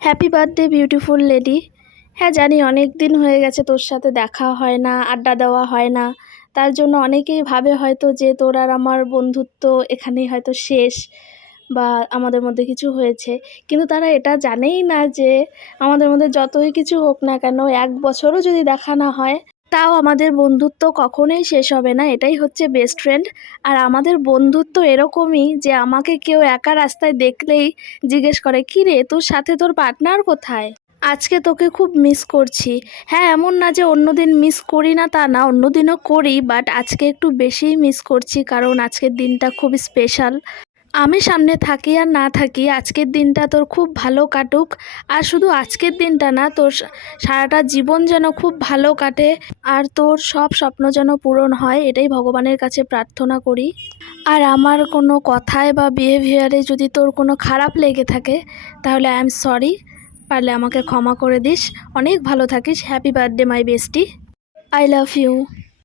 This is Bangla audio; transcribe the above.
Happy birthday beautiful lady. হ্যাঁ জানি অনেক দিন হয়ে গেছে তোর সাথে দেখা হয় না, আড্ডা দেওয়া হয় না। তার জন্য অনেকেই ভাবে হয়তো যে তোর আর আমার বন্ধুত্ব এখানেই হয়তো শেষ, বা আমাদের মধ্যে কিছু হয়েছে। কিন্তু তারা এটা জানেই না যে আমাদের মধ্যে যতই কিছু হোক না কেন, 1 বছরও যদি দেখা না হয় তাও আমাদের বন্ধুত্ব কখনোই শেষ হবে না। এটাই হচ্ছে বেস্ট ফ্রেন্ড। আর আমাদের বন্ধুত্ব এরকমই যে আমাকে কেউ একা রাস্তায় দেখলেই জিজ্ঞেস করে, কী রে তোর সাথে তোর পার্টনার কোথায়? আজকে তোকে খুব মিস করছি। হ্যাঁ, এমন না যে অন্যদিন মিস করি না তা না, অন্যদিনও করি, বাট আজকে একটু বেশিই মিস করছি কারণ আজকের দিনটা খুব স্পেশাল। আমি সামনে থাকি আর না থাকি, আজকের দিনটা তোর খুব ভালো কাটুক। আর শুধু আজকের দিনটা না, তোর সারাটা জীবন যেন খুব ভালো কাটে, আর তোর সব স্বপ্ন যেন পূরণ হয়, এটাই ভগবানের কাছে প্রার্থনা করি। আর আমার কোনো কথায় বা বিহেভিয়ারে যদি তোর কোনো খারাপ লেগে থাকে তাহলে আই এম সরি, পারলে আমাকে ক্ষমা করে দিস। অনেক ভালো থাকিস। Happy birthday my bestie. I love you.